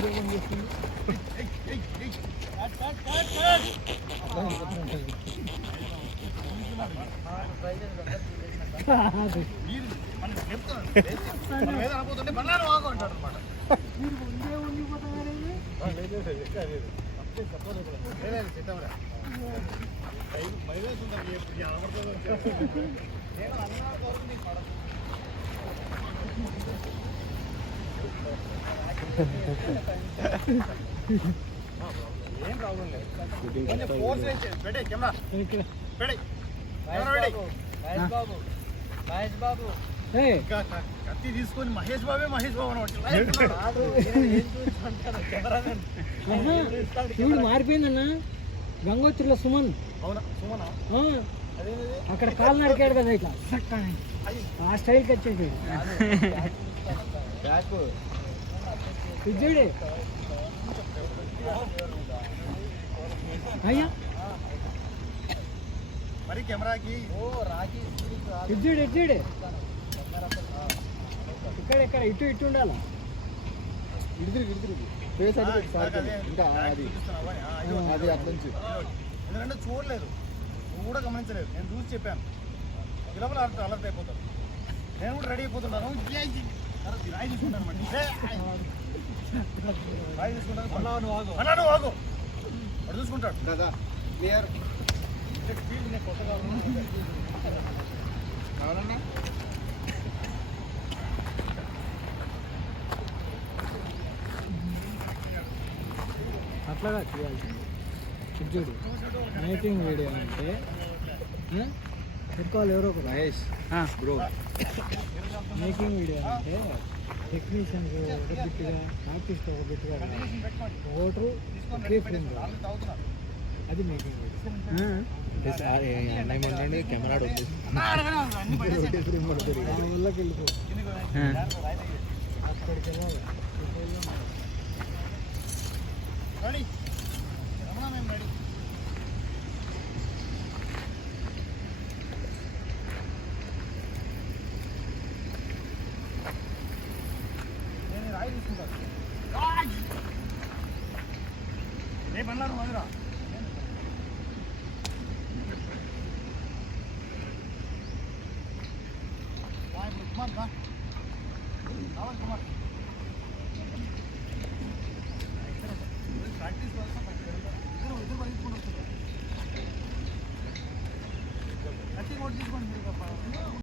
ఏం ప్రాబ్లం లేదు కొంచెం ఫోర్స్ పెట్టే కెమెరా కత్తి తీసుకొని మహేష్ బాబే మహేష్ బాబు శివుడు మారిపోయిందన్న. గంగోత్రిలో సుమన్. అవునా? సుమనా? అక్కడ కాలు నరికాడు కదా ఇట్లా. ఆ స్టైల్కి వచ్చేసి ఇచ్చాడు అయ్యా. మరి కెమెరాకి? ఓ రాఖీ ఇచ్చాడు ఇచ్చాడు ఇక్కడ ఇక్కడ ఇటు ఇటు ఉండాలి? ఇడిదిరి ఇడిదిరి ఫేస్ అది సార్ ఇంకా అది. అది అట్లా నుంచి. ఎందుకంటే చూడలేదు. నువ్వు కూడా గమనించలేదు. నేను చూసి చెప్పాను. లోపల అలర్ట్ అలర్ట్ అయిపోతాను నేను కూడా రెడీ ఈ రాయి తీసుకుంటాను చూసుకుంటాడు కదా క్లియర్ కావాలన్నా అట్లాగా చేయాల్సింది ఇచ్చాడు మేకింగ్ వీడియో అంటే? పెట్టుకోవాలి ఎవరో ఒకరు మహేష్ బ్రో మేకింగ్ వీడియో అంటే టెక్నీషియన్స్ ఒక బిట్టుగా ఆర్టిస్ట్ ఒక బిట్టుగా ఓటరు ఒకే ఫ్రేమ్ తాగుతున్నారు అది మేకింగ్ వీడియో ఏమంటే కెమెరా అన్ని బయట ఆ వల్లకి వెళ్ళిపో అక్కడికి వెళ్ళాలి రేపు అన్నారు మధురా కుమార్ దా రావాలి కుమార్ ప్రాక్టీస్ కోసం ఇద్దరు ఇద్దరు పడించుకుంటూ వస్తారు కత్తి కొట్టి తీసుకోండి మీరు